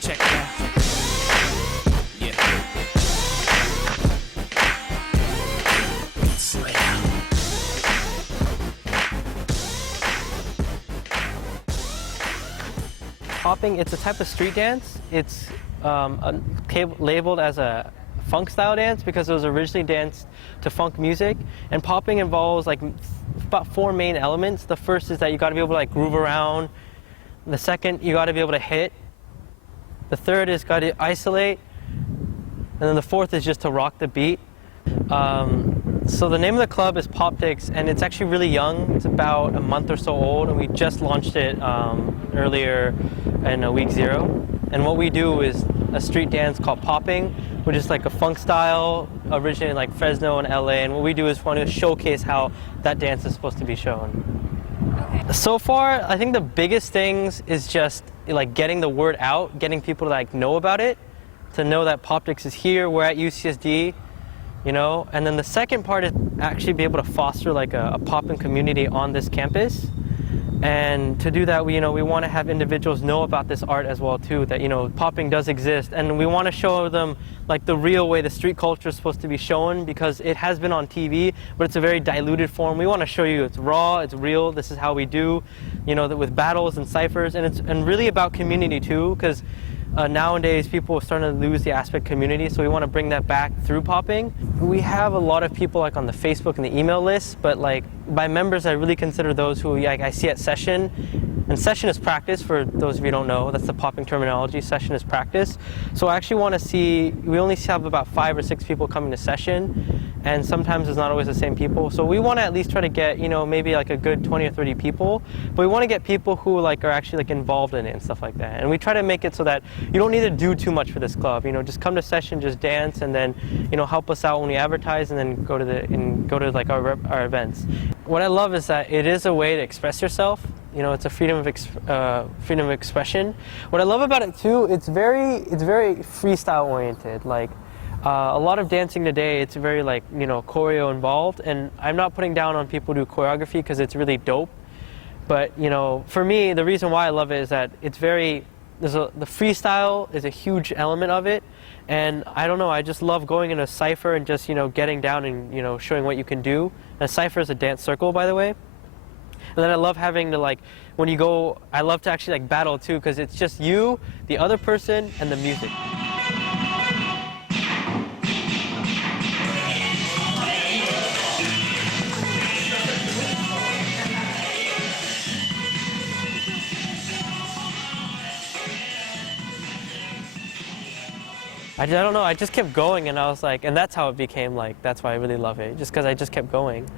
Check it out. Yeah. Beat Slayer. Popping, it's a type of street dance. It's labeled as a funk style dance because it was originally danced to funk music. And popping involves like about 4 main elements. The first is that you got to be able to like groove around. The second, you got to be able to hit. The third is got to isolate. And then the fourth is just to rock the beat. So the name of the club is Poptikz, and it's actually really young. It's about a month or so old, and we just launched it earlier in week 0. And what we do is a street dance called popping, which is like a funk style, originated in like Fresno and LA. And what we do is want to showcase how that dance is supposed to be shown. Okay. So far, I think the biggest things is just like getting the word out, getting people to like know about it, to know that Poptikz is here. We're at UCSD. You know, and then the second part is actually be able to foster like a popping community on this campus. And to do that, we want to have individuals know about this art as well too, that, popping does exist. And we want to show them like the real way the street culture is supposed to be shown, because it has been on TV, but it's a very diluted form. We want to show you it's raw, it's real, this is how we do, that with battles and ciphers. And it's really about community too, because nowadays people are starting to lose the aspect community, so we want to bring that back through popping. We have a lot of people like on the Facebook and the email list, but like by members I really consider those who like I see at session. And session is practice, for those of you who don't know, that's the popping terminology. Session is practice. So I actually want to see, we only have about 5 or 6 people coming to session, and sometimes it's not always the same people. So we want to at least try to get, maybe like a good 20 or 30 people, but we want to get people who like are actually like involved in it and stuff like that. And we try to make it so that you don't need to do too much for this club. Just come to session, just dance, and then, help us out when we advertise, and then go to like our events. What I love is that it is a way to express yourself. It's a freedom of expression. What I love about it too, it's very freestyle oriented. Like a lot of dancing today, it's very like choreo involved, and I'm not putting down on people who do choreography because it's really dope. But for me, the reason why I love it is that it's the freestyle is a huge element of it, and I don't know, I just love going in a cipher and just getting down and showing what you can do. And a cipher is a dance circle, by the way. And then I love having to like, when you go, I love to actually like battle too, because it's just you, the other person, and the music. I don't know, I just kept going, and I was like, and that's how it became like, that's why I really love it, just because I just kept going.